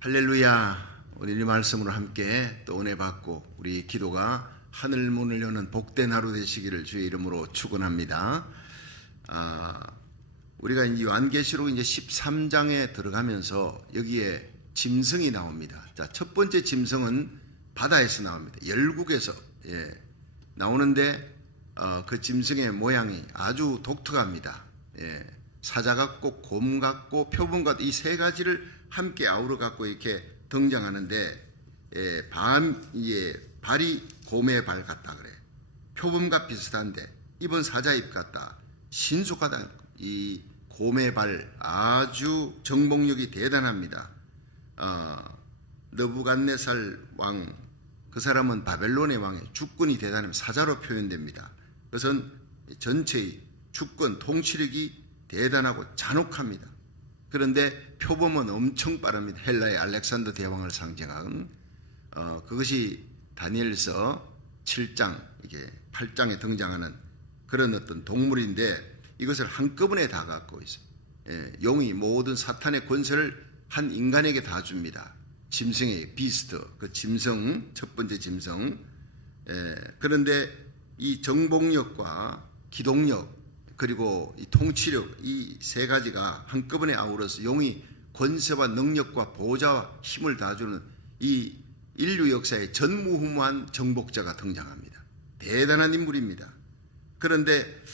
할렐루야. 오늘 이 말씀으로 함께 또 은혜 받고 우리 기도가 하늘 문을 여는 복된 하루 되시기를 주의 이름으로 축원합니다. 우리가 이제 요한계시록 이제 13장에 들어가면서 여기에 짐승이 나옵니다. 자, 첫 번째 짐승은 바다에서 나옵니다. 열국에서 나오는데 그 짐승의 모양이 아주 독특합니다. 사자 같고 곰 같고 표범 같고 이 세 가지를 함께 아우러 갖고 이렇게 등장하는데 발이 곰의 발 같다 그래. 표범과 비슷한데 입은 사자 입 같다. 신속하다. 이 곰의 발 아주 정복력이 대단합니다. 느부갓네살 왕, 그 사람은 바벨론의 왕의 주권이 대단하면 사자로 표현됩니다. 그것은 전체의 주권 통치력이 대단하고 잔혹합니다. 그런데 표범은 엄청 빠릅니다. 헬라의 알렉산더 대왕을 상징하는 그것이 다니엘서 7장 이게 8장에 등장하는 그런 어떤 동물인데 이것을 한꺼번에 다 갖고 있어요. 용이 모든 사탄의 권세를 한 인간에게 다 줍니다. 짐승의 비스트, 그 짐승, 첫 번째 짐승. 그런데 이 정복력과 기동력 그리고 이 통치력 이 세 가지가 한꺼번에 아우러서 용이 권세와 능력과 보좌와 힘을 다 주는 이 인류 역사의 전무후무한 정복자가 등장합니다. 대단한 인물입니다. 그런데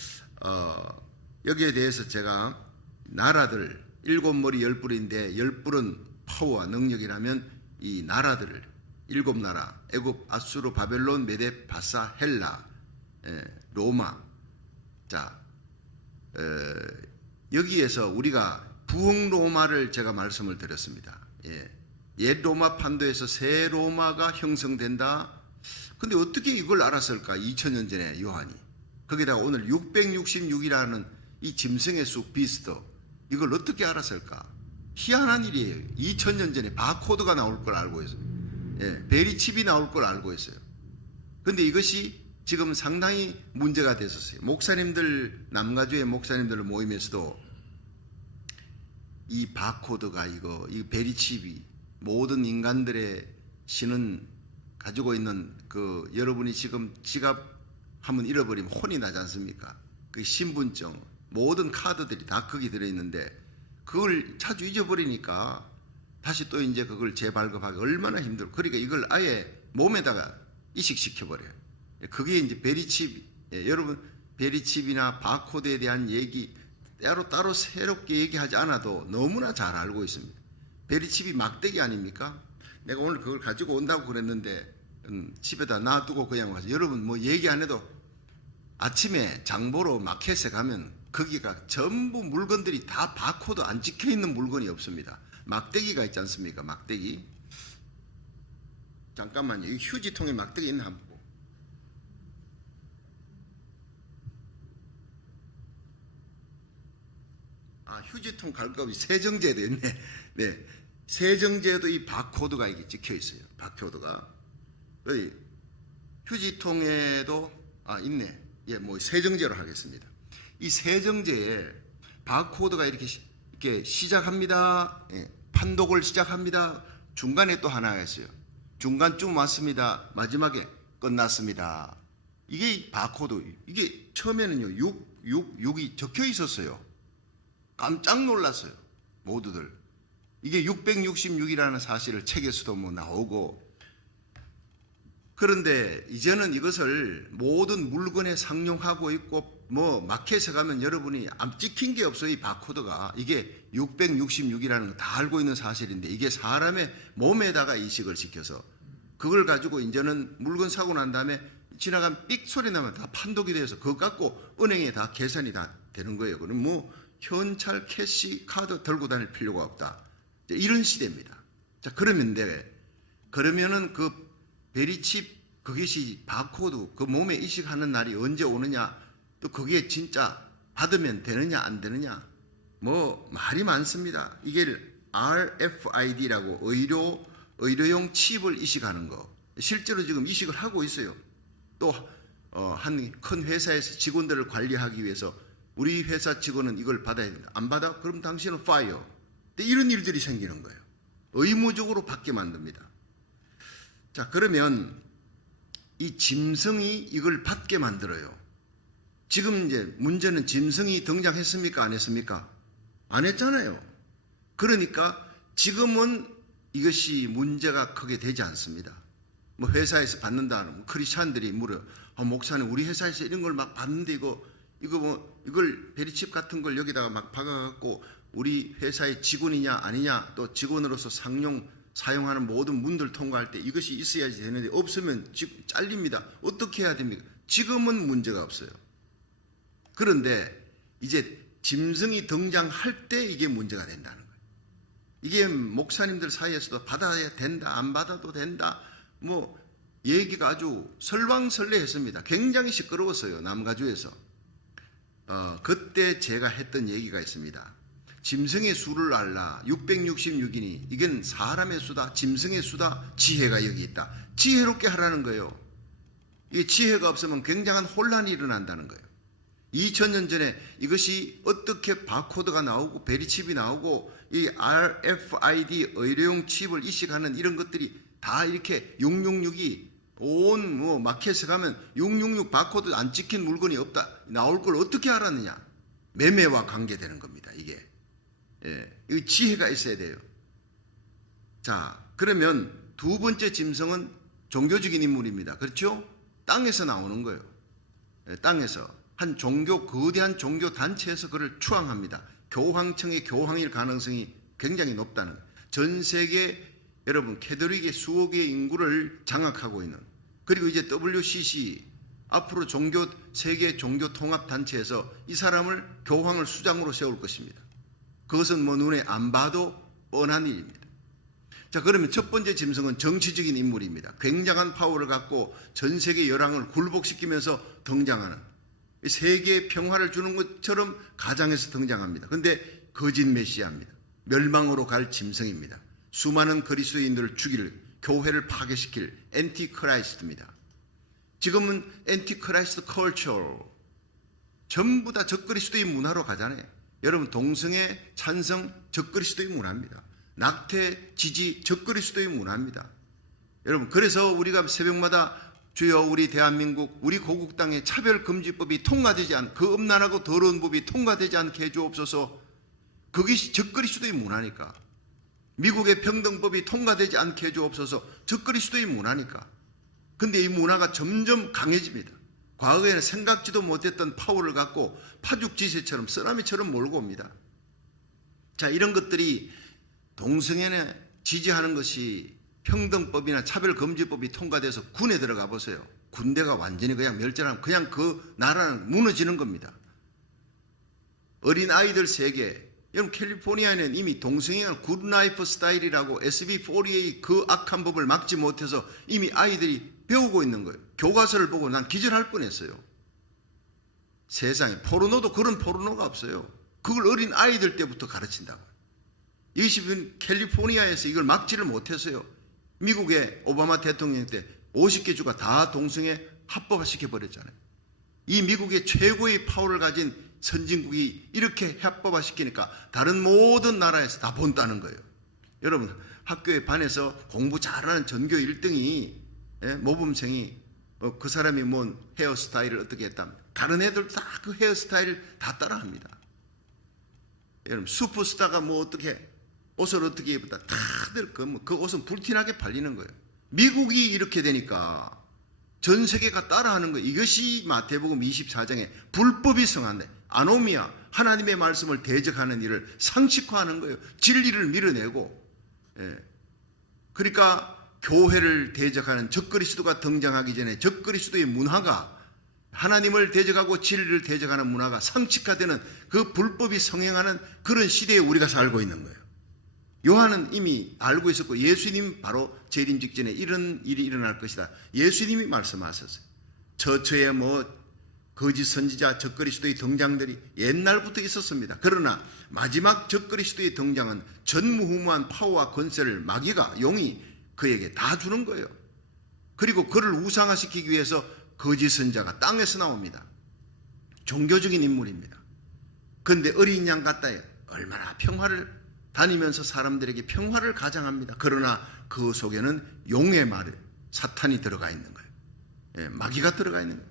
여기에 대해서 제가 나라들 7머리 10뿔인데 10뿔은 파워와 능력이라면 이 나라들을 7나라 애굽, 아수르, 바벨론, 메데, 바사, 헬라, 로마. 자, 여기에서 우리가 부흥 로마를 제가 말씀을 드렸습니다. 옛 로마 판도에서 새 로마가 형성된다. 근데 어떻게 이걸 알았을까? 2000년 전에 요한이. 거기다가 오늘 666이라는 이 짐승의 수 비스트 이걸 어떻게 알았을까? 희한한 일이에요. 2000년 전에 바코드가 나올 걸 알고 있어요. 베리칩이 나올 걸 알고 있어요. 근데 이것이 지금 상당히 문제가 됐었어요. 목사님들, 남가주의 목사님들 모임에서도 이 바코드가 이 베리칩이 모든 인간들의 신은 가지고 있는 그 여러분이 지금 지갑 한번 잃어버리면 혼이 나지 않습니까? 그 신분증, 모든 카드들이 다 거기 들어있는데 그걸 자주 잊어버리니까 다시 또 이제 그걸 재발급하기 얼마나 힘들고 그러니까 이걸 아예 몸에다가 이식시켜버려요. 그게 이제 베리칩, 여러분 베리칩이나 바코드에 대한 얘기 따로 새롭게 얘기하지 않아도 너무나 잘 알고 있습니다. 베리칩이 막대기 아닙니까? 내가 오늘 그걸 가지고 온다고 그랬는데 집에다 놔두고 그냥 와서 여러분 뭐 얘기 안 해도 아침에 장보러 마켓에 가면 거기가 전부 물건들이 다 바코드 안 찍혀 있는 물건이 없습니다. 막대기가 있지 않습니까? 막대기. 잠깐만요. 이 휴지통에 막대기 있나 한번 보고. 휴지통 갈급이 세정제도 있네. 네, 세정제도 이 바코드가 이게 찍혀 있어요. 바코드가. 휴지통에도 있네. 뭐 세정제로 하겠습니다. 이 세정제에 바코드가 이렇게 시작합니다. 판독을 시작합니다. 중간에 또 하나가 있어요. 중간쯤 왔습니다. 마지막에 끝났습니다. 이게 바코드. 이게 처음에는요 666이 적혀 있었어요. 깜짝 놀랐어요. 모두들. 이게 666이라는 사실을 책에서도 뭐 나오고 그런데 이제는 이것을 모든 물건에 상용하고 있고 뭐 마켓에 가면 여러분이 안 찍힌 게 없어요. 이 바코드가. 이게 666이라는 거 다 알고 있는 사실인데 이게 사람의 몸에다가 이식을 시켜서 그걸 가지고 이제는 물건 사고 난 다음에 지나가면 삑 소리 나면 다 판독이 돼서 그거 갖고 은행에 다 계산이 다 되는 거예요. 그럼 뭐 현찰, 캐시, 카드 들고 다닐 필요가 없다. 이런 시대입니다. 자, 그러면은 그 베리칩, 그것이 바코드, 그 몸에 이식하는 날이 언제 오느냐, 또 그게 진짜 받으면 되느냐, 안 되느냐, 뭐, 말이 많습니다. 이게 RFID라고 의료용 칩을 이식하는 거. 실제로 지금 이식을 하고 있어요. 또, 한 큰 회사에서 직원들을 관리하기 위해서 우리 회사 직원은 이걸 받아야 된다. 안 받아? 그럼 당신은 파이어. 이런 일들이 생기는 거예요. 의무적으로 받게 만듭니다. 자, 그러면 이 짐승이 이걸 받게 만들어요. 지금 이제 문제는 짐승이 등장했습니까? 안 했습니까? 안 했잖아요. 그러니까 지금은 이것이 문제가 크게 되지 않습니다. 뭐 회사에서 받는다는 크리스찬들이 물어요. 목사님, 우리 회사에서 이런 걸 막 받는데 이걸 베리칩 같은 걸 여기다가 막 박아갖고 우리 회사의 직원이냐 아니냐, 또 직원으로서 사용하는 모든 문들 통과할 때 이것이 있어야지 되는데 없으면 잘립니다. 어떻게 해야 됩니까? 지금은 문제가 없어요. 그런데 이제 짐승이 등장할 때 이게 문제가 된다는 거예요. 이게 목사님들 사이에서도 받아야 된다, 안 받아도 된다, 뭐 얘기가 아주 설왕설래했습니다. 굉장히 시끄러웠어요. 남가주에서. 그때 제가 했던 얘기가 있습니다. 짐승의 수를 알라. 666이니 이건 사람의 수다, 짐승의 수다, 지혜가 여기 있다. 지혜롭게 하라는 거예요. 이 지혜가 없으면 굉장한 혼란이 일어난다는 거예요. 2000년 전에 이것이 어떻게 바코드가 나오고 베리칩이 나오고 이 RFID 의료용 칩을 이식하는 이런 것들이 다 이렇게 666이 온 뭐 마켓에 가면 666 바코드 안 찍힌 물건이 없다 나올 걸 어떻게 알았느냐? 매매와 관계되는 겁니다. 이게 이 지혜가 있어야 돼요. 자, 그러면 두 번째 짐승은 종교적인 인물입니다. 그렇죠? 땅에서 나오는 거예요. 땅에서 한 거대한 종교 단체에서 그를 추앙합니다. 교황청의 교황일 가능성이 굉장히 높다는 거예요. 전 세계 여러분 캐톨릭의 수억 개의 인구를 장악하고 있는, 그리고 이제 WCC 앞으로 세계 종교 통합 단체에서 이 사람을 교황을 수장으로 세울 것입니다. 그것은 뭐 눈에 안 봐도 뻔한 일입니다. 자, 그러면 첫 번째 짐승은 정치적인 인물입니다. 굉장한 파워를 갖고 전 세계 열왕을 굴복시키면서 등장하는, 세계에 평화를 주는 것처럼 가장해서 등장합니다. 그런데 거짓 메시아입니다. 멸망으로 갈 짐승입니다. 수많은 그리스도인들을 죽일, 교회를 파괴시킬 엔티크라이스트입니다. 지금은 엔티크라이스트 컬처, 전부 다 적그리스도의 문화로 가잖아요. 여러분, 동성애 찬성 적그리스도의 문화입니다. 낙태 지지 적그리스도의 문화입니다. 여러분, 그래서 우리가 새벽마다 주여 우리 대한민국 우리 고국 땅에 차별금지법이 통과되지 그 음란하고 더러운 법이 통과되지 않게 해주옵소서. 그것이 적그리스도의 문화니까. 미국의 평등법이 통과되지 않게 해주옵소서. 적그리스도의 문화니까. 근데 이 문화가 점점 강해집니다. 과거에는 생각지도 못했던 파워를 갖고 파죽지세처럼 쓰나미처럼 몰고 옵니다. 자, 이런 것들이 동성애에 지지하는 것이 평등법이나 차별금지법이 통과돼서 군에 들어가 보세요. 군대가 완전히 그냥 멸절하면 그냥 그 나라는 무너지는 겁니다. 어린 아이들 세계, 여러분 캘리포니아에는 이미 동성애가 굿라이프 스타일이라고 SB48 그 악한 법을 막지 못해서 이미 아이들이 배우고 있는 거예요. 교과서를 보고 난 기절할 뻔했어요. 세상에 포르노도 그런 포르노가 없어요. 그걸 어린 아이들 때부터 가르친다고. 이것이 캘리포니아에서 이걸 막지를 못했어요. 미국의 오바마 대통령 때 50개 주가 다 동성애 합법화시켜버렸잖아요. 이 미국의 최고의 파워를 가진 선진국이 이렇게 합법화시키니까 다른 모든 나라에서 다 본다는 거예요. 여러분, 학교에 반에서 공부 잘하는 전교 1등이 모범생이 그 사람이 뭔 헤어스타일을 어떻게 했다면 다른 애들 다 그 헤어스타일을 다 따라합니다. 여러분, 슈퍼스타가 뭐 어떻게 옷을 어떻게 입었다 다들 그 옷은 불티나게 팔리는 거예요. 미국이 이렇게 되니까 전 세계가 따라하는 거예요. 이것이 마태복음 24장에 불법이 성한데 아노미아, 하나님의 말씀을 대적하는 일을 상식화하는 거예요. 진리를 밀어내고. 그러니까 교회를 대적하는 적그리스도가 등장하기 전에 적그리스도의 문화가, 하나님을 대적하고 진리를 대적하는 문화가 상식화되는 그 불법이 성행하는 그런 시대에 우리가 살고 있는 거예요. 요한은 이미 알고 있었고 예수님 바로 재림 직전에 이런 일이 일어날 것이다. 예수님이 말씀하셨어요. 처처에 뭐 거짓 선지자 적그리스도의 등장들이 옛날부터 있었습니다. 그러나 마지막 적그리스도의 등장은 전무후무한 파워와 권세를 마귀가, 용이 그에게 다 주는 거예요. 그리고 그를 우상화시키기 위해서 거짓 선지자가 땅에서 나옵니다. 종교적인 인물입니다. 그런데 어린 양 같다 해요. 얼마나 평화를 다니면서 사람들에게 평화를 가장합니다. 그러나 그 속에는 용의 말, 사탄이 들어가 있는 거예요. 예, 마귀가 들어가 있는 거예요.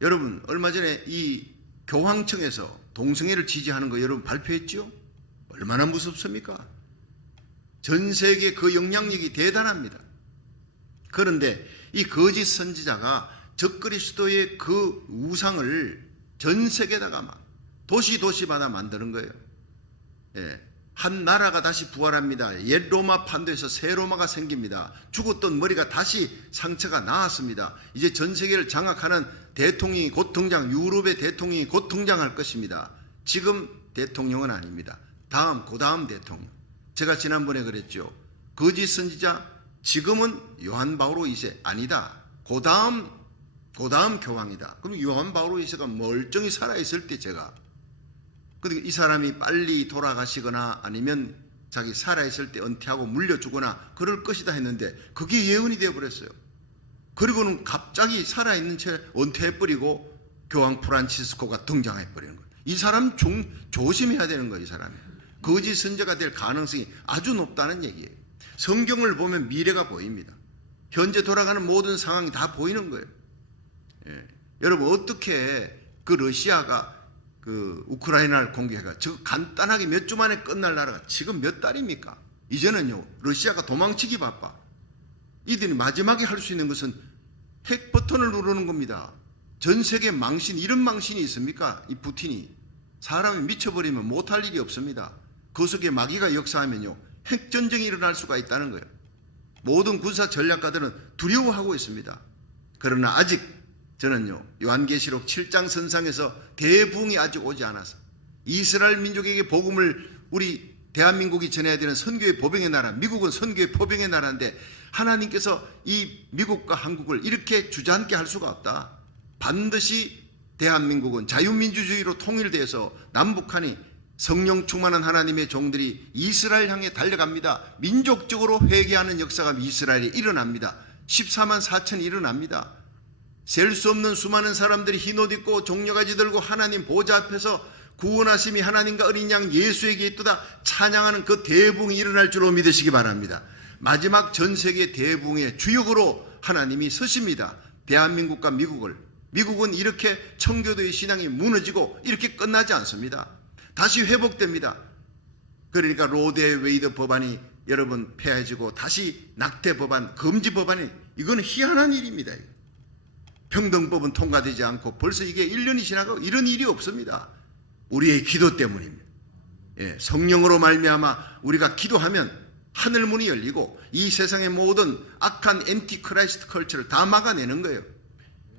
여러분, 얼마 전에 이 교황청에서 동성애를 지지하는 거 여러분 발표했죠? 얼마나 무섭습니까? 전 세계 그 영향력이 대단합니다. 그런데 이 거짓 선지자가 적그리스도의 그 우상을 전 세계에다가 막 도시마다 만드는 거예요. 예, 한 나라가 다시 부활합니다. 옛 로마 판도에서 새 로마가 생깁니다. 죽었던 머리가 다시 상처가 나았습니다. 이제 전 세계를 장악하는 대통령이 곧 등장, 유럽의 대통령이 곧 등장할 것입니다. 지금 대통령은 아닙니다. 그 다음 대통령. 제가 지난번에 그랬죠. 거짓 선지자, 지금은 요한 바오로 2세 아니다. 그 다음 교황이다. 그럼 요한 바오로 2세가 멀쩡히 살아있을 때 제가, 근데 이 사람이 빨리 돌아가시거나 아니면 자기 살아있을 때 은퇴하고 물려주거나 그럴 것이다 했는데 그게 예언이 되어버렸어요. 그리고는 갑자기 살아있는 채 은퇴해버리고 교황 프란치스코가 등장해버리는 거예요. 이 사람 조심해야 되는 거예요. 이 사람이 거짓 선지자가 될 가능성이 아주 높다는 얘기예요. 성경을 보면 미래가 보입니다. 현재 돌아가는 모든 상황이 다 보이는 거예요. 예. 여러분, 어떻게 그 러시아가 그 우크라이나를 공격해가 저 간단하게 몇 주 만에 끝날 나라가 지금 몇 달입니까? 이제는요 러시아가 도망치기 바빠. 이들이 마지막에 할 수 있는 것은 핵 버튼을 누르는 겁니다. 전 세계 망신, 이런 망신이 있습니까? 이 푸틴이 사람이 미쳐버리면 못할 일이 없습니다. 그 속에 마귀가 역사하면요 핵전쟁이 일어날 수가 있다는 거예요. 모든 군사 전략가들은 두려워하고 있습니다. 그러나 아직 저는요 요한계시록 7장 선상에서 대붕이 아직 오지 않아서 이스라엘 민족에게 복음을 우리 대한민국이 전해야 되는 선교의 보병의 나라, 미국은 선교의 포병의 나라인데 하나님께서 이 미국과 한국을 이렇게 주저앉게 할 수가 없다. 반드시 대한민국은 자유민주주의로 통일돼서 남북한이 성령 충만한 하나님의 종들이 이스라엘 향해 달려갑니다. 민족적으로 회개하는 역사가 이스라엘에 일어납니다. 14만 4천이 일어납니다. 셀 수 없는 수많은 사람들이 흰옷 입고 종려가지 들고 하나님 보좌 앞에서 구원하심이 하나님과 어린 양 예수에게 있도다 찬양하는 그 대붕이 일어날 줄로 믿으시기 바랍니다. 마지막 전 세계 대붕의 주역으로 하나님이 서십니다. 대한민국과 미국은 이렇게 청교도의 신앙이 무너지고 이렇게 끝나지 않습니다. 다시 회복됩니다. 그러니까 로데 웨이드 법안이 여러분 폐해지고 다시 낙태 법안, 금지 법안이, 이건 희한한 일입니다. 평등법은 통과되지 않고 벌써 이게 1년이 지나가고 이런 일이 없습니다. 우리의 기도 때문입니다. 예, 성령으로 말미암아 우리가 기도하면 하늘 문이 열리고 이 세상의 모든 악한 엔티크라이스트 컬처를 다 막아내는 거예요.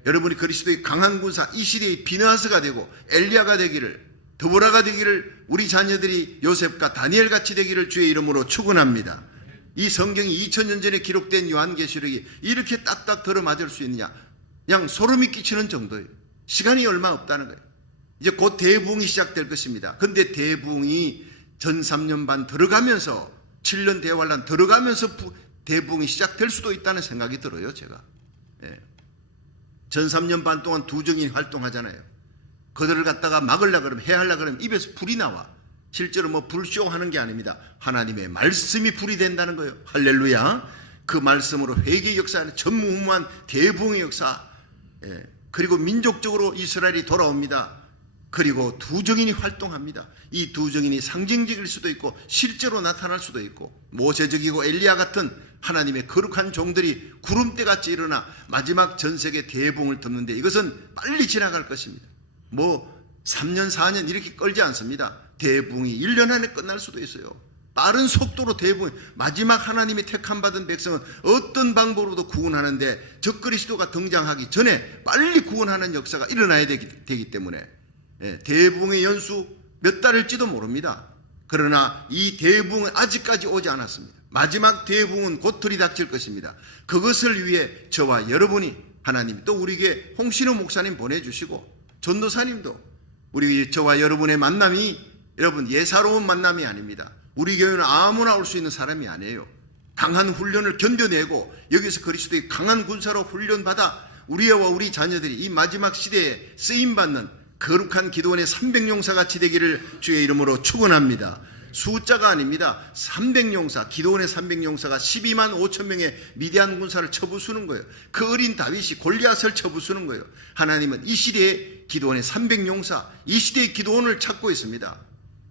여러분이 그리스도의 강한 군사, 이 시대의 비느하스가 되고 엘리야가 되기를, 드보라가 되기를, 우리 자녀들이 요셉과 다니엘 같이 되기를 주의 이름으로 축원합니다. 이 성경이 2000년 전에 기록된 요한계시록이 이렇게 딱딱 들어맞을 수 있느냐, 그냥 소름이 끼치는 정도예요. 시간이 얼마 없다는 거예요. 이제 곧 대부흥이 시작될 것입니다. 근데 대부흥이 전 3년 반 들어가면서 7년 대환란 들어가면서 대부흥이 시작될 수도 있다는 생각이 들어요. 제가 전 3년 반 동안 두 정인이 활동하잖아요. 그들을 갖다가 막으려고 그러면, 해하려고 그러면 입에서 불이 나와. 실제로 뭐 불쇼 하는 게 아닙니다. 하나님의 말씀이 불이 된다는 거예요. 할렐루야. 그 말씀으로 회개의 역사는 전무후무한 대부흥의 역사, 그리고 민족적으로 이스라엘이 돌아옵니다. 그리고 두 정인이 활동합니다. 이 두 정인이 상징적일 수도 있고 실제로 나타날 수도 있고, 모세적이고 엘리야 같은 하나님의 거룩한 종들이 구름대같이 일어나 마지막 전세계 대부흥을 덮는데 이것은 빨리 지나갈 것입니다. 뭐 3년 4년 이렇게 끌지 않습니다. 대부흥이 1년 안에 끝날 수도 있어요. 빠른 속도로 대부흥, 마지막 하나님이 택함 받은 백성은 어떤 방법으로도 구원하는데 적그리스도가 등장하기 전에 빨리 구원하는 역사가 일어나야 되기 때문에 대부흥의 연수 몇 달일지도 모릅니다. 그러나 이 대부흥은 아직까지 오지 않았습니다. 마지막 대부흥은 곧 들이닥칠 것입니다. 그것을 위해 저와 여러분이, 하나님 또 우리에게 홍신호 목사님 보내주시고 전도사님도, 우리 저와 여러분의 만남이 여러분 예사로운 만남이 아닙니다. 우리 교회는 아무나 올 수 있는 사람이 아니에요. 강한 훈련을 견뎌내고 여기서 그리스도의 강한 군사로 훈련받아 우리와 우리 자녀들이 이 마지막 시대에 쓰임받는 거룩한 기도원의 300용사같이 되기를 주의 이름으로 축원합니다. 숫자가 아닙니다. 300용사, 기드온의 300용사가 12만 5천 명의 미디안 군사를 쳐부수는 거예요. 그 어린 다윗이 골리앗을 쳐부수는 거예요. 하나님은 이 시대의 기드온의 300용사, 이 시대의 기드온을 찾고 있습니다.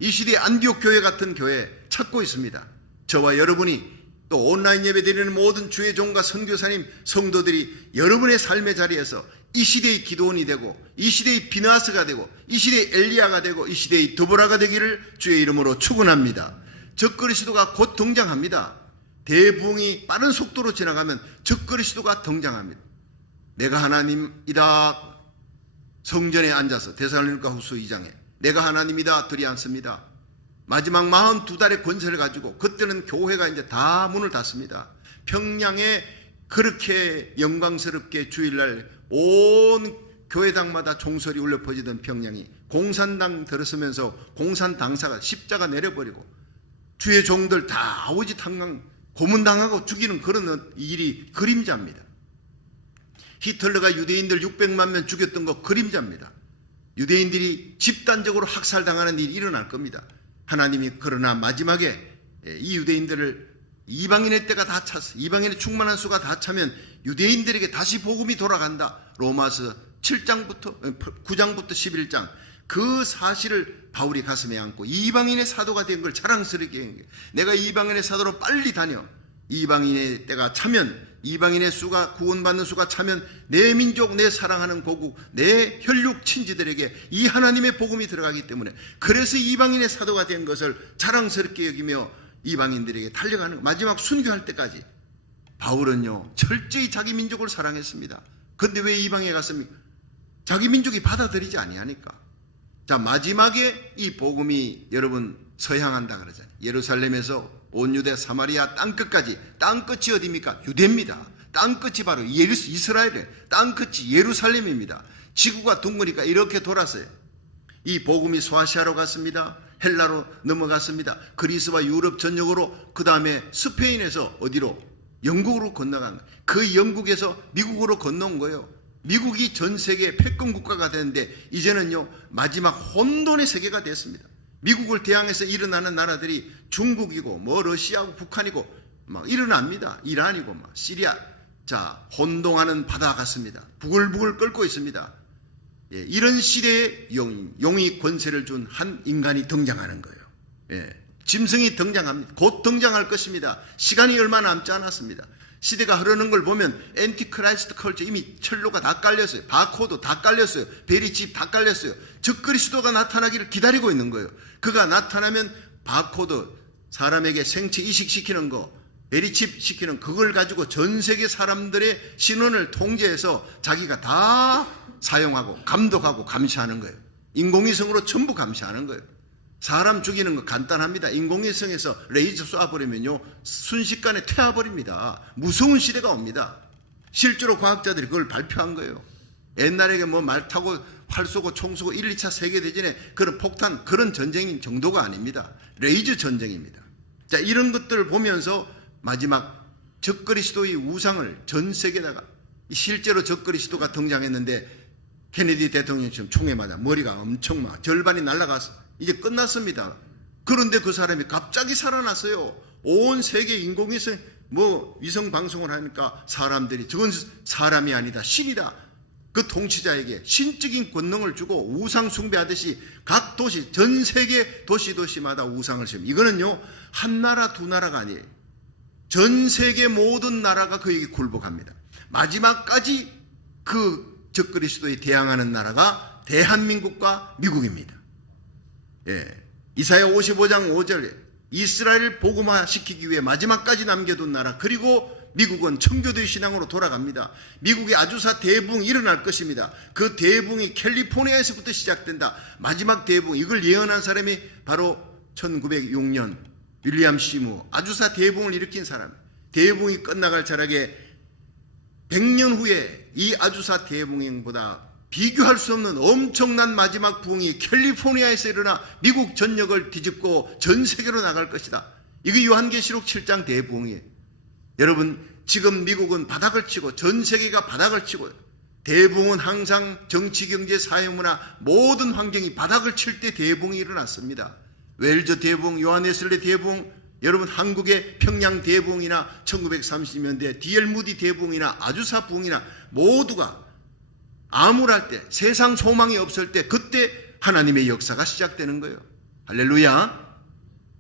이 시대의 안디옥 교회 같은 교회 찾고 있습니다. 저와 여러분이 또 온라인 예배 드리는 모든 주의 종과 선교사님, 성도들이 여러분의 삶의 자리에서 이 시대의 기드온이 되고, 이 시대의 비나스가 되고, 이 시대의 엘리야가 되고, 이 시대의 드보라가 되기를 주의 이름으로 축원합니다. 적그리스도가 곧 등장합니다. 대부흥이 빠른 속도로 지나가면 적그리스도가 등장합니다. 내가 하나님이다. 성전에 앉아서 데살로니가 후서 2장에 내가 하나님이다 들이 않습니다. 마지막 42달의 권세를 가지고, 그때는 교회가 이제 다 문을 닫습니다. 평양에 그렇게 영광스럽게 주일날 온 교회당마다 종소리 울려 퍼지던 평양이 공산당 들어서면서 공산당사가 십자가 내려버리고 주의 종들 다 아우지 탄광 고문당하고 죽이는 그런 일이 그림자입니다. 히틀러가 유대인들 600만 명 죽였던 거 그림자입니다. 유대인들이 집단적으로 학살당하는 일이 일어날 겁니다. 하나님이 그러나 마지막에 이 유대인들을 이방인의 때가 다 찼어. 이방인의 충만한 수가 다 차면 유대인들에게 다시 복음이 돌아간다. 로마서 7장부터 9장부터 11장 그 사실을 바울이 가슴에 안고 이방인의 사도가 된 걸 자랑스럽게 한 거예요. 내가 이방인의 사도로 빨리 다녀. 이방인의 때가 차면, 이방인의 수가 구원받는 수가 차면 내 민족, 내 사랑하는 고국, 내 혈육 친지들에게 이 하나님의 복음이 들어가기 때문에, 그래서 이방인의 사도가 된 것을 자랑스럽게 여기며 이방인들에게 달려가는, 마지막 순교할 때까지 바울은요 철저히 자기 민족을 사랑했습니다. 그런데 왜 이방에 갔습니까? 자기 민족이 받아들이지 아니하니까. 자, 마지막에 이 복음이 여러분 서향한다 그러잖아요. 예루살렘에서 온 유대 사마리아 땅끝까지. 땅끝이 어디입니까? 유대입니다. 땅끝이 바로 이스라엘이에요. 땅끝이 예루살렘입니다. 지구가 둥그니까 이렇게 돌았어요. 이 복음이 소아시아로 갔습니다. 헬라로 넘어갔습니다. 그리스와 유럽 전역으로, 그 다음에 스페인에서 어디로? 영국으로 건너간 거예요. 그 영국에서 미국으로 건너온 거예요. 미국이 전 세계 패권 국가가 되는데 이제는요 마지막 혼돈의 세계가 됐습니다. 미국을 대항해서 일어나는 나라들이 중국이고 뭐 러시아고 북한이고 막 일어납니다. 이란이고 막 시리아. 자, 혼동하는 바다 같습니다. 부글부글 끓고 있습니다. 예, 이런 시대에 용이 권세를 준 한 인간이 등장하는 거예요. 예, 짐승이 등장합니다. 곧 등장할 것입니다. 시간이 얼마 남지 않았습니다. 시대가 흐르는 걸 보면 엔티크라이스트 컬처 이미 철로가 다 깔렸어요. 바코드 다 깔렸어요. 베리칩 다 깔렸어요. 적그리스도가 나타나기를 기다리고 있는 거예요. 그가 나타나면 바코드, 사람에게 생체 이식시키는 거, 베리칩 시키는 그걸 가지고 전 세계 사람들의 신원을 통제해서 자기가 다 사용하고 감독하고 감시하는 거예요. 인공위성으로 전부 감시하는 거예요. 사람 죽이는 거 간단합니다. 인공위성에서 레이저 쏴버리면요 순식간에 퇴화버립니다. 무서운 시대가 옵니다. 실제로 과학자들이 그걸 발표한 거예요. 옛날에 뭐 말 타고 활 쏘고 총 쏘고 1, 2차 세계대전에 그런 폭탄, 그런 전쟁인 정도가 아닙니다. 레이저 전쟁입니다. 자, 이런 것들을 보면서 마지막 적그리스도의 우상을 전 세계에다가, 실제로 적그리스도가 등장했는데 케네디 대통령처럼 총에 맞아 머리가 엄청 막 절반이 날아가서 이제 끝났습니다. 그런데 그 사람이 갑자기 살아났어요. 온 세계 인공위성 뭐 위성 방송을 하니까 사람들이 저건 사람이 아니다 신이다. 그 통치자에게 신적인 권능을 주고 우상 숭배하듯이 각 도시, 전 세계 도시마다 우상을 심습니다. 이거는요 한 나라 두 나라가 아니에요. 전 세계 모든 나라가 그에게 굴복합니다. 마지막까지 그 적그리스도에 대항하는 나라가 대한민국과 미국입니다. 예, 이사야 55장 5절에 이스라엘을 복음화 시키기 위해 마지막까지 남겨둔 나라, 그리고 미국은 청교도의 신앙으로 돌아갑니다. 미국의 아주사 대붕이 일어날 것입니다. 그 대붕이 캘리포니아에서부터 시작된다. 마지막 대붕, 이걸 예언한 사람이 바로 1906년 윌리엄 시무, 아주사 대붕을 일으킨 사람. 대붕이 끝나갈 자락에 100년 후에 이 아주사 대붕보다 비교할 수 없는 엄청난 마지막 부흥이 캘리포니아에서 일어나 미국 전역을 뒤집고 전 세계로 나갈 것이다. 이게 요한계시록 7장 대부흥이에요. 여러분, 지금 미국은 바닥을 치고 전 세계가 바닥을 치고, 대부흥은 항상 정치, 경제, 사회, 문화 모든 환경이 바닥을 칠 때 대부흥이 일어났습니다. 웰즈 대붕, 요하네슬레 대붕, 여러분 한국의 평양 대붕이나 1930년대 디엘 무디 대붕이나 아주사 붕이나 모두가 암울할 때, 세상 소망이 없을 때, 그때 하나님의 역사가 시작되는 거예요. 할렐루야.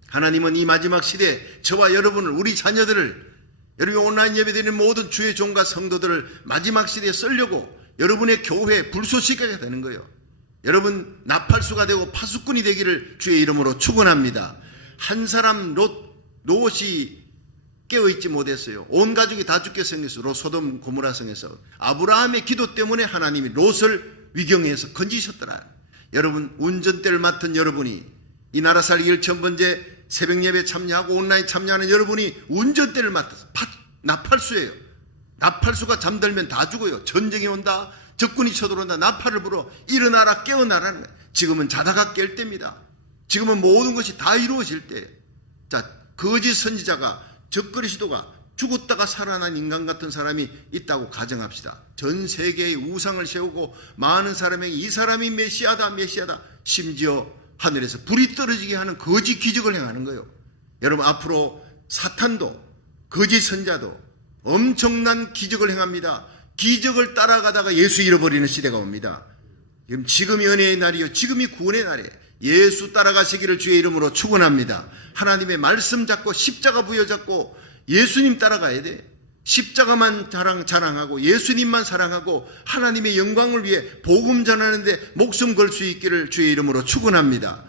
하나님은 이 마지막 시대에 저와 여러분을, 우리 자녀들을, 여러분이 온라인 예배드리는 모든 주의 종과 성도들을 마지막 시대에 쓰려고 여러분의 교회에 불쏘시개가 되는 거예요. 여러분 나팔수가 되고 파수꾼이 되기를 주의 이름으로 축원합니다. 한 사람 롯이 깨어있지 못했어요. 온 가족이 다 죽게 생겼어요. 소돔 고모라 성에서. 아브라함의 기도 때문에 하나님이 롯을 위경에서 건지셨더라. 여러분 운전대를 맡은 여러분이, 이 나라 살기 1000번째 새벽 예배 참여하고 온라인 참여하는 여러분이 운전대를 맡아서 나팔수예요. 나팔수가 잠들면 다 죽어요. 전쟁이 온다, 적군이 쳐들어온다, 나팔을 불어 일어나라, 깨어나라는 거예요. 지금은 자다가 깰 때입니다. 지금은 모든 것이 다 이루어질 때예요. 자, 거짓 선지자가, 적그리스도가, 죽었다가 살아난 인간 같은 사람이 있다고 가정합시다. 전 세계의 우상을 세우고 많은 사람에게 이 사람이 메시아다, 메시아다, 심지어 하늘에서 불이 떨어지게 하는 거짓 기적을 행하는 거예요. 여러분 앞으로 사탄도 거짓 선자도 엄청난 기적을 행합니다. 기적을 따라가다가 예수 잃어버리는 시대가 옵니다. 지금이 은혜의 날이요, 지금이 구원의 날이에요. 예수 따라가시기를 주의 이름으로 축원합니다. 하나님의 말씀 잡고 십자가 부여잡고 예수님 따라가야 돼. 십자가만 자랑하고 예수님만 사랑하고 하나님의 영광을 위해 복음 전하는데 목숨 걸 수 있기를 주의 이름으로 축원합니다.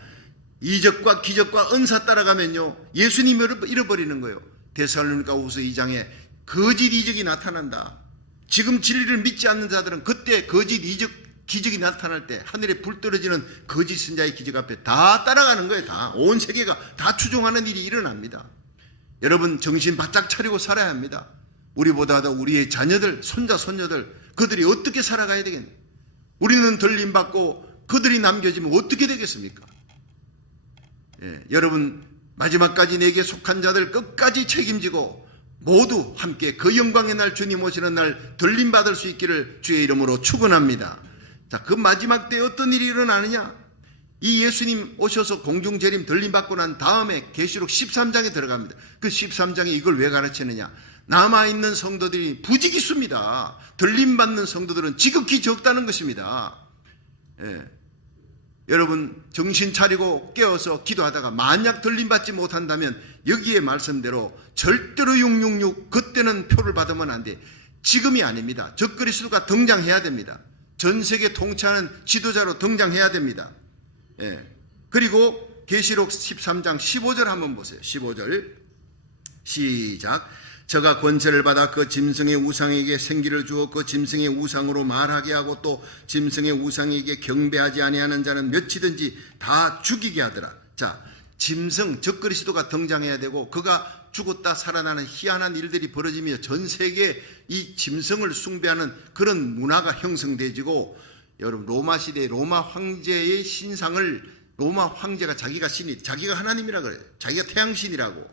이적과 기적과 은사 따라가면요, 예수님 잃어버리는 거예요. 데살로니가후서 2장에 거짓 이적이 나타난다. 지금 진리를 믿지 않는 자들은 그때 거짓 이적, 기적이 나타날 때 하늘에 불 떨어지는 거짓 선자의 기적 앞에 다 따라가는 거예요. 다 온 세계가 다 추종하는 일이 일어납니다. 여러분 정신 바짝 차리고 살아야 합니다. 우리보다 더 우리의 자녀들, 손자, 손녀들, 그들이 어떻게 살아가야 되겠냐. 우리는 들림받고 그들이 남겨지면 어떻게 되겠습니까? 여러분 마지막까지 내게 속한 자들 끝까지 책임지고 모두 함께 그 영광의 날, 주님 오시는 날 들림받을 수 있기를 주의 이름으로 축원합니다. 자, 그 마지막 때에 어떤 일이 일어나느냐? 이 예수님 오셔서 공중재림 들림받고 난 다음에 계시록 13장에 들어갑니다. 그 13장에 이걸 왜 가르치느냐? 남아있는 성도들이 부지기수입니다. 들림받는 성도들은 지극히 적다는 것입니다. 여러분 정신 차리고 깨어서 기도하다가 만약 들림받지 못한다면 여기에 말씀대로 절대로 666 그때는 표를 받으면 안 돼. 지금이 아닙니다. 적그리스도가 등장해야 됩니다. 전 세계 통치하는 지도자로 등장해야 됩니다. 그리고 계시록 13장 15절 한번 보세요. 15절 시작. 저가 권세를 받아 그 짐승의 우상에게 생기를 주어 그 짐승의 우상으로 말하게 하고 또 짐승의 우상에게 경배하지 아니하는 자는 몇이든지 다 죽이게 하더라. 자, 짐승 적그리스도가 등장해야 되고 그가 죽었다 살아나는 희한한 일들이 벌어지며 전 세계에 이 짐승을 숭배하는 그런 문화가 형성되지고, 여러분 로마 시대의 로마 황제의 신상을, 로마 황제가 자기가 신이, 자기가 하나님이라 그래요. 자기가 태양신이라고.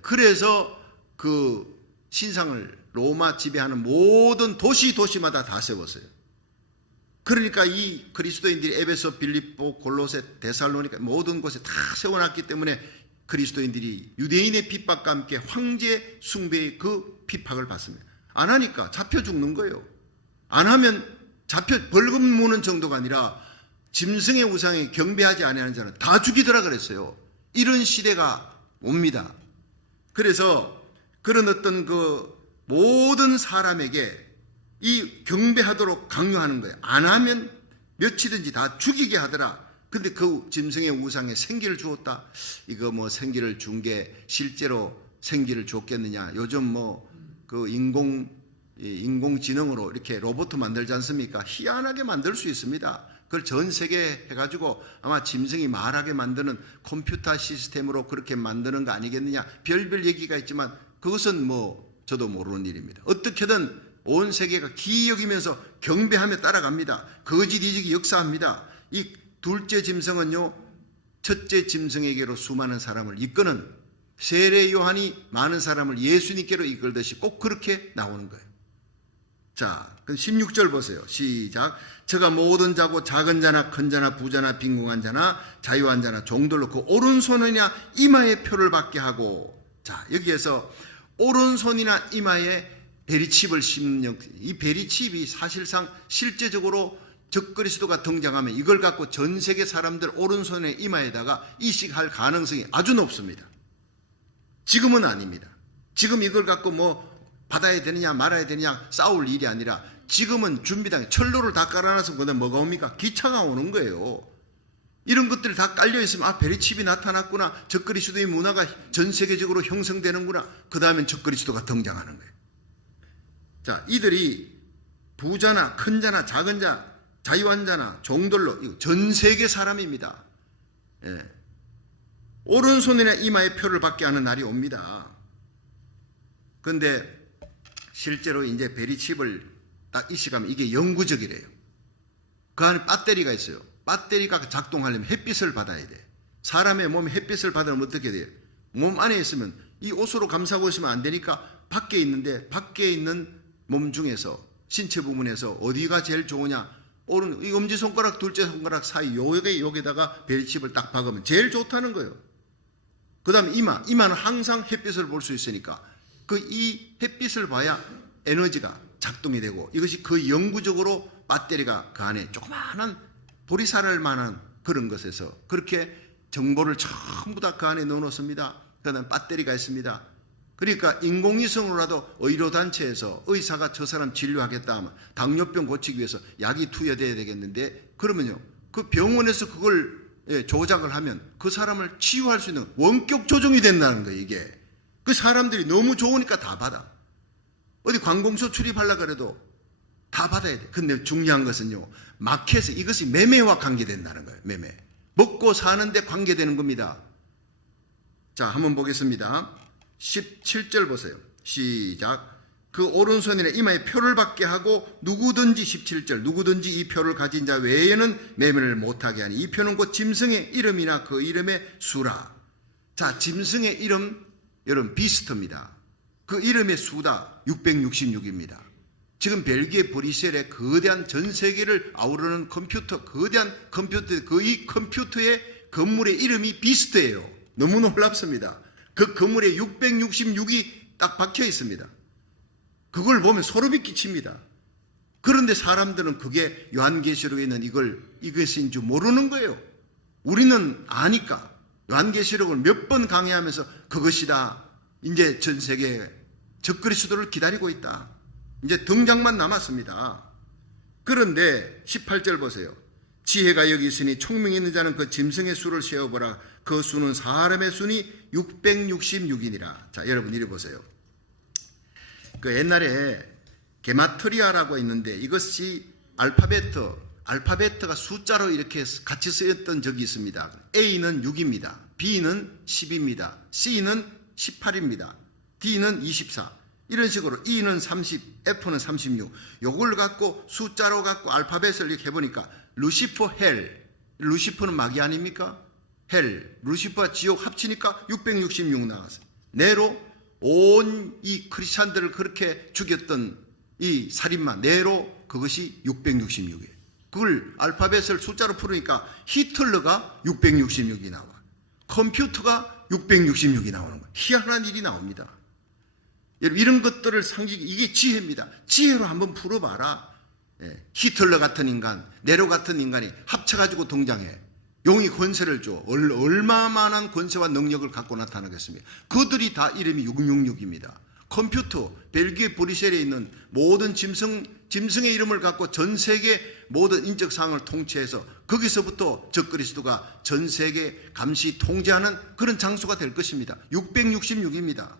그래서 그 신상을 로마 지배하는 모든 도시마다 다 세웠어요. 그러니까 이 그리스도인들이 에베소, 빌립보, 골로새, 데살로니가 모든 곳에 다 세워놨기 때문에 그리스도인들이 유대인의 핍박과 함께 황제 숭배의 그 핍박을 받습니다. 안 하니까 잡혀 죽는 거예요. 안 하면 잡혀 벌금 무는 정도가 아니라 짐승의 우상에 경배하지 아니하는 자는 다 죽이더라 그랬어요. 이런 시대가 옵니다. 그래서 그런 어떤 그 모든 사람에게 이 경배하도록 강요하는 거예요. 안 하면 몇이든지 다 죽이게 하더라. 근데 그 짐승의 우상에 생기를 주었다. 이거 뭐 생기를 준 게 실제로 생기를 줬겠느냐. 요즘 뭐 그 인공지능으로 이렇게 로봇 만들지 않습니까? 희한하게 만들 수 있습니다. 그걸 전 세계 해가지고 아마 짐승이 말하게 만드는 컴퓨터 시스템으로 그렇게 만드는 거 아니겠느냐. 별별 얘기가 있지만 그것은 뭐 저도 모르는 일입니다. 어떻게든 온 세계가 기이 여기면서 경배하며 따라갑니다. 거짓 이적이 역사합니다. 이 둘째 짐승은요, 첫째 짐승에게로 수많은 사람을 이끄는, 세례 요한이 많은 사람을 예수님께로 이끌듯이 꼭 그렇게 나오는 거예요. 자, 그럼 16절 보세요. 시작. 저가 모든 자고 작은 자나 큰 자나 부자나 빈궁한 자나 자유한 자나 종들로 그 오른손이나 이마에 표를 받게 하고, 자, 여기에서 오른손이나 이마에 베리칩을 심는, 이 베리칩이 사실상 실제적으로 적그리스도가 등장하면 이걸 갖고 전 세계 사람들 오른손에 이마에다가 이식할 가능성이 아주 높습니다. 지금은 아닙니다. 지금 이걸 갖고 뭐 받아야 되느냐 말아야 되느냐 싸울 일이 아니라 지금은 준비당해 철로를 다 깔아놔서 그다음 뭐가 옵니까? 기차가 오는 거예요. 이런 것들이 다 깔려있으면 아, 베리칩이 나타났구나, 적그리스도의 문화가 전 세계적으로 형성되는구나, 그 다음엔 적그리스도가 등장하는 거예요. 자, 이들이 부자나 큰 자나 작은 자, 자유한 자나 종들로 전 세계 사람입니다. 예. 오른손이나 이마에 표를 받게 하는 날이 옵니다. 그런데 실제로 이제 베리칩을 딱 이식하면 이게 영구적이래요. 그 안에 배터리가 있어요. 배터리가 작동하려면 햇빛을 받아야 돼. 사람의 몸에 햇빛을 받으면 어떻게 돼요? 몸 안에 있으면 이 옷으로 감싸고 있으면 안 되니까 밖에 있는데, 밖에 있는 몸 중에서 신체 부분에서 어디가 제일 좋으냐? 오른 이 엄지손가락 둘째 손가락 사이 여기다가 베리칩을 딱 박으면 제일 좋다는 거예요. 그 다음에 이마는 항상 햇빛을 볼 수 있으니까 그 이 햇빛을 봐야 에너지가 작동이 되고, 이것이 그 영구적으로 배터리가 그 안에 조그마한 보리쌀알 만한 그런 것에서 그렇게 정보를 전부 다 그 안에 넣어놓습니다. 그 다음에 배터리가 있습니다. 그러니까 인공위성으로라도 의료단체에서 의사가 저 사람 진료하겠다 하면 당뇨병 고치기 위해서 약이 투여돼야 되겠는데, 그러면요 그 병원에서 그걸 조작을 하면 그 사람을 치유할 수 있는 원격 조정이 된다는 거예요. 이게 그 사람들이 너무 좋으니까 다 받아. 어디 관공서 출입하려고 그래도 다 받아야 돼. 근데 중요한 것은요, 마켓에 이것이 매매와 관계된다는 거예요. 매매. 먹고 사는데 관계되는 겁니다. 자, 한번 보겠습니다. 17절 보세요. 시작. 그 오른손이나 이마에 표를 받게 하고 누구든지, 17절, 누구든지 이 표를 가진 자 외에는 매매를 못하게 하니 이 표는 곧 짐승의 이름이나 그 이름의 수라. 자, 짐승의 이름, 여러분 비스트입니다. 그 이름의 수다 666입니다. 지금 벨기에 브뤼셀의 거대한 전 세계를 아우르는 컴퓨터, 거대한 컴퓨터, 그 이 컴퓨터의 건물의 이름이 비스트예요. 너무 놀랍습니다. 그 건물에 666이 딱 박혀 있습니다. 그걸 보면 소름이 끼칩니다. 그런데 사람들은 그게 요한계시록에 있는 이것인 줄 모르는 거예요. 우리는 아니까 요한계시록을 몇 번 강의하면서 그것이다. 이제 전 세계 적그리스도를 기다리고 있다. 이제 등장만 남았습니다. 그런데 18절 보세요. 지혜가 여기 있으니 총명이 있는 자는 그 짐승의 수를 세어보라. 그 수는 사람의 수니 666이니라. 자, 여러분 이리 보세요. 그 옛날에 게마트리아라고 있는데 이것이 알파베트가 숫자로 이렇게 같이 쓰였던 적이 있습니다. A는 6입니다. B는 10입니다. C는 18입니다. D는 24. 이런 식으로 E는 30, F는 36. 요걸 갖고 숫자로 갖고 알파벳을 이렇게 해보니까 루시퍼 헬, 루시퍼는 마귀 아닙니까? 헬, 루시퍼와 지옥 합치니까 666 나왔어요. 네로, 온 이 크리스찬들을 그렇게 죽였던 이 살인마 네로, 그것이 666이에요. 그걸 알파벳을 숫자로 풀으니까 히틀러가 666이 나와. 컴퓨터가 666이 나오는 거예요. 희한한 일이 나옵니다. 여러분, 이런 것들을 이게 지혜입니다. 지혜로 한번 풀어봐라. 히틀러 같은 인간, 네로 같은 인간이 합쳐가지고 등장해. 용이 권세를 줘. 얼마만한 권세와 능력을 갖고 나타나겠습니까? 그들이 다 이름이 666입니다. 컴퓨터, 벨기에 브뤼셀에 있는 모든 짐승의 이름을 갖고 전 세계 모든 인적 사항을 통치해서 거기서부터 적그리스도가 전 세계 감시 통제하는 그런 장소가 될 것입니다. 666입니다.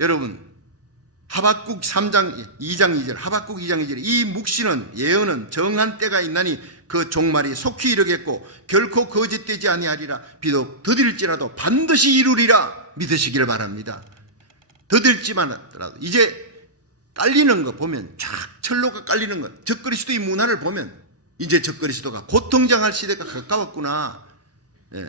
여러분, 하박국 3장 2장 2절, 하박국 2장 2절, 이 묵시는 예언은 정한 때가 있나니 그 종말이 속히 이르겠고 결코 거짓되지 아니하리라. 비록 더딜지라도 반드시 이루리라 믿으시기를 바랍니다. 더딜지만 하더라도 이제 깔리는 거 보면 쫙 철로가 깔리는 것, 적그리스도의 문화를 보면 이제 적그리스도가 곧 등장할 시대가 가까웠구나.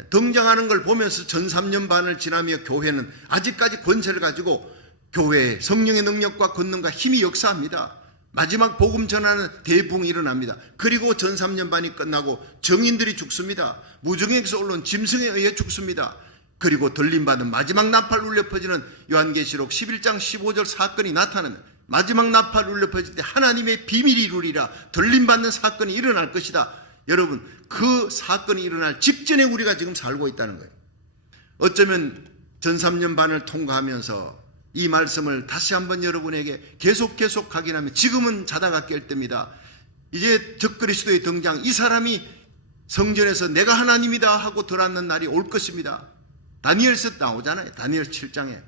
등장하는 걸 보면서 전 3년 반을 지나며 교회는 아직까지 권세를 가지고 교회의 성령의 능력과 권능과 힘이 역사합니다. 마지막 복음 전하는 대붕이 일어납니다. 그리고 전삼년반이 끝나고 정인들이 죽습니다. 무정에게서 올라온 짐승에 의해 죽습니다. 그리고 들림받은 마지막 나팔 울려 퍼지는 요한계시록 11장 15절 사건이 나타나면 마지막 나팔 울려 퍼질 때 하나님의 비밀이 이루리라, 들림받는 사건이 일어날 것이다. 여러분, 그 사건이 일어날 직전에 우리가 지금 살고 있다는 거예요. 어쩌면 전삼년반을 통과하면서 이 말씀을 다시 한번 여러분에게 계속 확인하면 지금은 자다가 깰 때입니다. 이제 적그리스도의 등장, 이 사람이 성전에서 내가 하나님이다 하고 들어앉는 날이 올 것입니다. 다니엘서 나오잖아요. 다니엘 7장에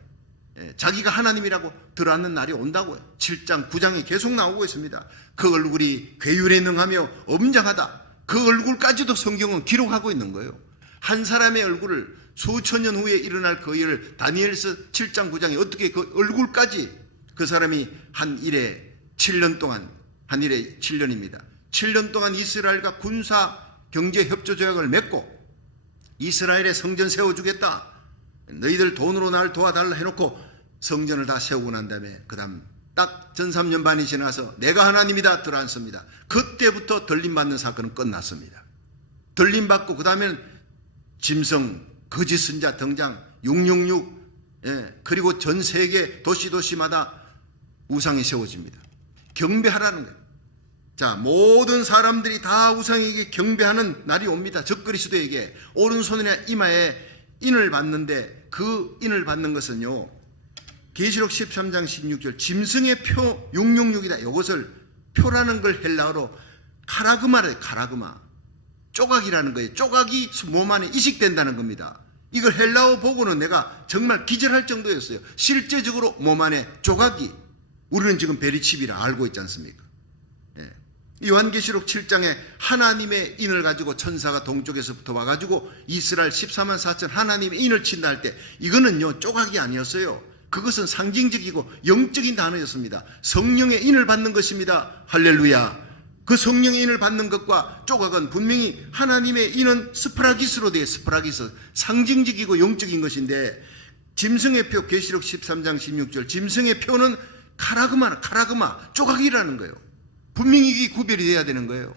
자기가 하나님이라고 들어앉는 날이 온다고요. 7장 9장에 계속 나오고 있습니다. 그 얼굴이 괴율에 능하며 엄장하다, 그 얼굴까지도 성경은 기록하고 있는 거예요. 한 사람의 얼굴을 수천 년 후에 일어날 그 일을 다니엘서 7장 9장에 어떻게 그 얼굴까지, 그 사람이 한 일에 7년 동안, 한 일에 7년입니다. 7년 동안 이스라엘과 군사 경제 협조 조약을 맺고 이스라엘의 성전 세워주겠다, 너희들 돈으로 날 도와달라 해놓고 성전을 다 세우고 난 다음에 그 다음 딱 전삼년반이 지나서 내가 하나님이다 들어앉습니다. 그때부터 들림받는 사건은 끝났습니다. 들림받고 그 다음에는 짐승, 거짓 선자 등장, 666, 그리고 전 세계 도시마다 우상이 세워집니다. 경배하라는 거예요. 자, 모든 사람들이 다 우상에게 경배하는 날이 옵니다. 적그리스도에게 오른손이나 이마에 인을 받는데, 그 인을 받는 것은요, 계시록 13장 16절 짐승의 표 666이다. 이것을 표라는 걸 헬라어로 카라그마래, 카라그마, 조각이라는 거예요. 조각이 몸 안에 이식된다는 겁니다. 이걸 헬라어 보고는 내가 정말 기절할 정도였어요. 실제적으로 몸 안에 조각이, 우리는 지금 베리칩이라 알고 있지 않습니까? 요한계시록 7장에 하나님의 인을 가지고 천사가 동쪽에서부터 와가지고 이스라엘 14만 4천 하나님의 인을 친다 할 때, 이거는요 조각이 아니었어요. 그것은 상징적이고 영적인 단어였습니다. 성령의 인을 받는 것입니다. 할렐루야. 그 성령의 인을 받는 것과 조각은 분명히 하나님의 인은 스프라기스로 돼요. 스프라기스, 상징적이고 영적인 것인데, 짐승의 표 계시록 13장 16절 짐승의 표는 카라그마, 조각이라는 거예요. 분명히 이게 구별이 돼야 되는 거예요.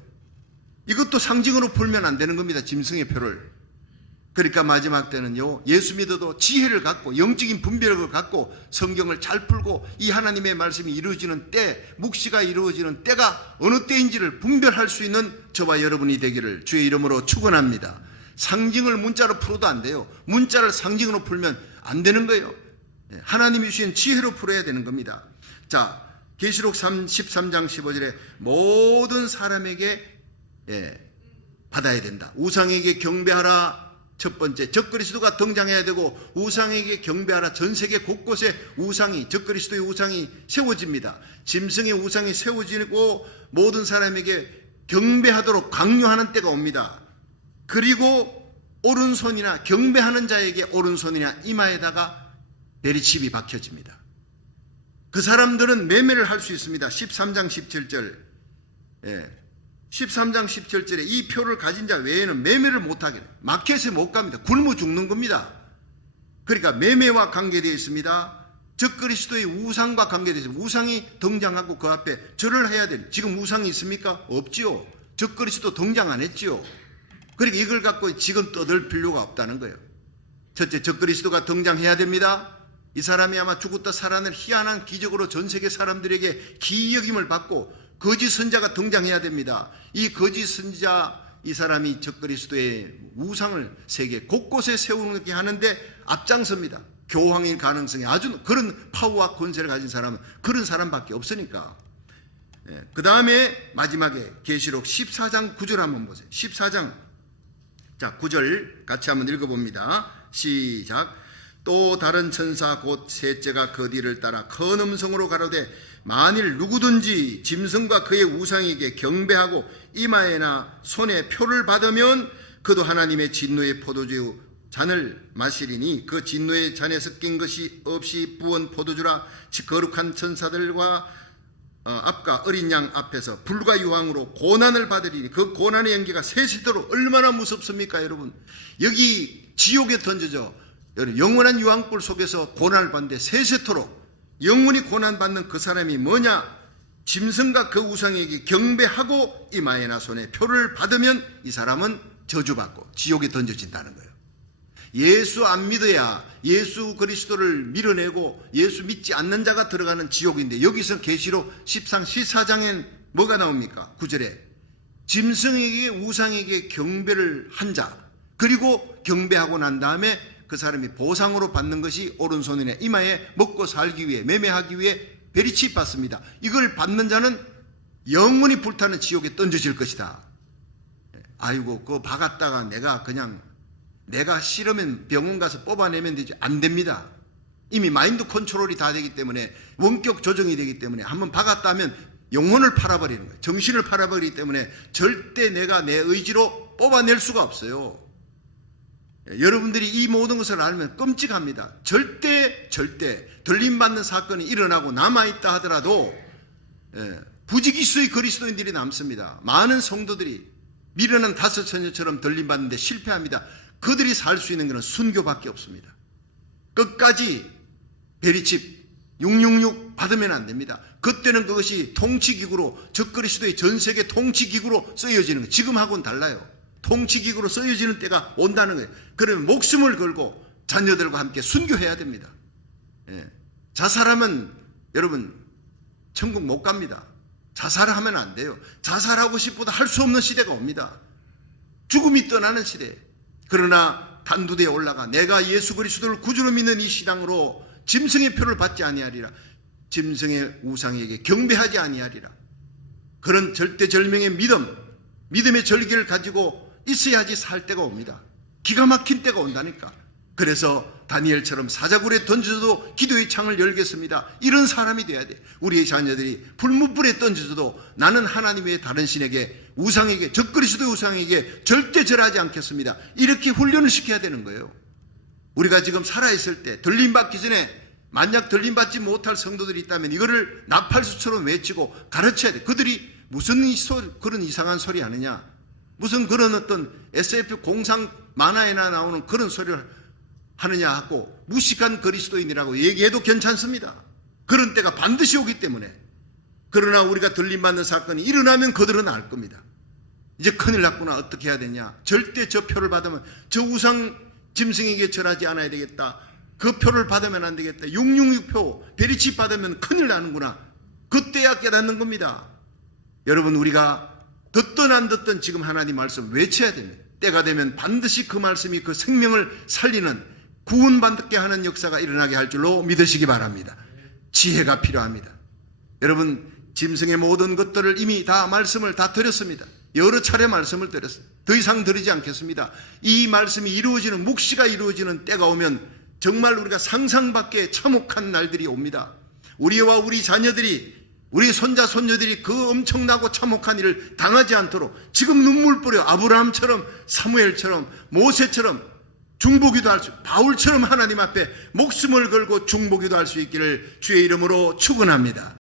이것도 상징으로 풀면 안 되는 겁니다. 짐승의 표를. 그러니까 마지막 때는요, 예수 믿어도 지혜를 갖고 영적인 분별력을 갖고 성경을 잘 풀고 이 하나님의 말씀이 이루어지는 때, 묵시가 이루어지는 때가 어느 때인지를 분별할 수 있는 저와 여러분이 되기를 주의 이름으로 축원합니다. 상징을 문자로 풀어도 안 돼요. 문자를 상징으로 풀면 안 되는 거예요. 하나님이 주신 지혜로 풀어야 되는 겁니다. 자, 계시록 13장 15절에 모든 사람에게 받아야 된다. 우상에게 경배하라. 첫 번째, 적그리스도가 등장해야 되고 우상에게 경배하라. 전 세계 곳곳에 우상이, 적그리스도의 우상이 세워집니다. 짐승의 우상이 세워지고 모든 사람에게 경배하도록 강요하는 때가 옵니다. 그리고 오른손이나 경배하는 자에게 오른손이나 이마에다가 베리칩이 박혀집니다. 그 사람들은 매매를 할 수 있습니다. 13장 17절 13장 17절에 이 표를 가진 자 외에는 매매를 못하게 해요. 마켓에 못 갑니다. 굶어 죽는 겁니다. 그러니까 매매와 관계되어 있습니다. 적그리스도의 우상과 관계되어 있습니다. 우상이 등장하고 그 앞에 절을 해야 돼요. 지금 우상이 있습니까? 없지요. 적그리스도 등장 안 했지요. 그러니까 이걸 갖고 지금 떠들 필요가 없다는 거예요. 첫째, 적그리스도가 등장해야 됩니다. 이 사람이 아마 죽었다 살아난 희한한 기적으로 전 세계 사람들에게 기여김을 받고 거짓 선자가 등장해야 됩니다. 이 거짓 선자, 이 사람이 적그리스도의 우상을 세계 곳곳에 세우게 하는데 앞장섭니다. 교황일 가능성이 아주, 그런 파워와 권세를 가진 사람은 그런 사람밖에 없으니까. 그 다음에 마지막에 계시록 14장 9절 한번 보세요. 14장, 자 9절 같이 한번 읽어봅니다. 시작. 또 다른 천사 곧 셋째가 그 뒤를 따라 큰 음성으로 가로되 만일 누구든지 짐승과 그의 우상에게 경배하고 이마에나 손에 표를 받으면 그도 하나님의 진노의 포도주 잔을 마시리니 그 진노의 잔에 섞인 것이 없이 부은 포도주라. 거룩한 천사들과 앞과 어린 양 앞에서 불과 유황으로 고난을 받으리니 그 고난의 연기가 세시도록 얼마나 무섭습니까 여러분. 여기 지옥에 던져져 영원한 유황불 속에서 고난을 받는데 세세토록 영원히 고난받는 그 사람이 뭐냐? 짐승과 그 우상에게 경배하고 이 마에나 손에 표를 받으면 이 사람은 저주받고 지옥에 던져진다는 거예요. 예수 안 믿어야 예수 그리스도를 밀어내고 예수 믿지 않는 자가 들어가는 지옥인데, 여기서 계시록 10상 14장엔 뭐가 나옵니까? 9절에 짐승에게 우상에게 경배를 한 자, 그리고 경배하고 난 다음에 그 사람이 보상으로 받는 것이 오른손이나 이마에 먹고 살기 위해, 매매하기 위해 베리칩 받습니다. 이걸 받는 자는 영원히 불타는 지옥에 던져질 것이다. 아이고 그거 박았다가 내가 싫으면 병원 가서 뽑아내면 되지. 안 됩니다. 이미 마인드 컨트롤이 다 되기 때문에, 원격 조정이 되기 때문에 한번 박았다면 영혼을 팔아버리는 거예요. 정신을 팔아버리기 때문에 절대 내가 내 의지로 뽑아낼 수가 없어요. 여러분들이 이 모든 것을 알면 끔찍합니다. 절대 들림받는 사건이 일어나고 남아있다 하더라도 부지기수의 그리스도인들이 남습니다. 많은 성도들이 미련한 다섯 처녀처럼 들림받는데 실패합니다. 그들이 살 수 있는 것은 순교밖에 없습니다. 끝까지 베리칩 666 받으면 안 됩니다. 그때는 그것이 통치기구로, 적그리스도의 전세계 통치기구로 쓰여지는 거예요. 지금하고는 달라요. 통치기구로 쓰여지는 때가 온다는 거예요. 그러면 목숨을 걸고 자녀들과 함께 순교해야 됩니다. 자살하면 여러분 천국 못 갑니다. 자살하면 안 돼요. 자살하고 싶어도 할 수 없는 시대가 옵니다. 죽음이 떠나는 시대. 그러나 단두대에 올라가 내가 예수 그리스도를 구주로 믿는 이 신앙으로 짐승의 표를 받지 아니하리라. 짐승의 우상에게 경배하지 아니하리라. 그런 절대절명의 믿음의 절기를 가지고 있어야지 살 때가 옵니다. 기가 막힌 때가 온다니까. 그래서 다니엘처럼 사자굴에 던져도 기도의 창을 열겠습니다. 이런 사람이 돼야 돼. 우리의 자녀들이 불문불에 던져도 나는 하나님 외에 다른 신에게, 우상에게, 적그리스도의 우상에게 절대 절하지 않겠습니다. 이렇게 훈련을 시켜야 되는 거예요. 우리가 지금 살아있을 때 들림받기 전에 만약 들림받지 못할 성도들이 있다면 이거를 나팔수처럼 외치고 가르쳐야 돼. 그들이 무슨 그런 이상한 소리 하느냐, 무슨 그런 어떤 SF 공상 만화에나 나오는 그런 소리를 하느냐 하고 무식한 그리스도인이라고 얘기해도 괜찮습니다. 그런 때가 반드시 오기 때문에. 그러나 우리가 들림받는 사건이 일어나면 그들은 알 겁니다. 이제 큰일 났구나. 어떻게 해야 되냐. 절대 저 표를 받으면 저 우상 짐승에게 절하지 않아야 되겠다. 그 표를 받으면 안 되겠다. 666표 베리칩 받으면 큰일 나는구나. 그때야 깨닫는 겁니다. 여러분, 우리가 듣든 안 듣든 지금 하나님 말씀 외쳐야 됩니다. 때가 되면 반드시 그 말씀이 그 생명을 살리는, 구원받게 하는 역사가 일어나게 할 줄로 믿으시기 바랍니다. 지혜가 필요합니다. 여러분, 짐승의 모든 것들을 이미 다 말씀을 다 드렸습니다. 여러 차례 말씀을 드렸습니다. 더 이상 드리지 않겠습니다. 이 말씀이 이루어지는, 묵시가 이루어지는 때가 오면 정말 우리가 상상밖에 참혹한 날들이 옵니다. 우리와 우리 자녀들이, 우리 손자 손녀들이 그 엄청나고 참혹한 일을 당하지 않도록 지금 눈물 뿌려 아브라함처럼, 사무엘처럼, 모세처럼 중보기도 할 수, 바울처럼 하나님 앞에 목숨을 걸고 중보기도 할 수 있기를 주의 이름으로 축원합니다.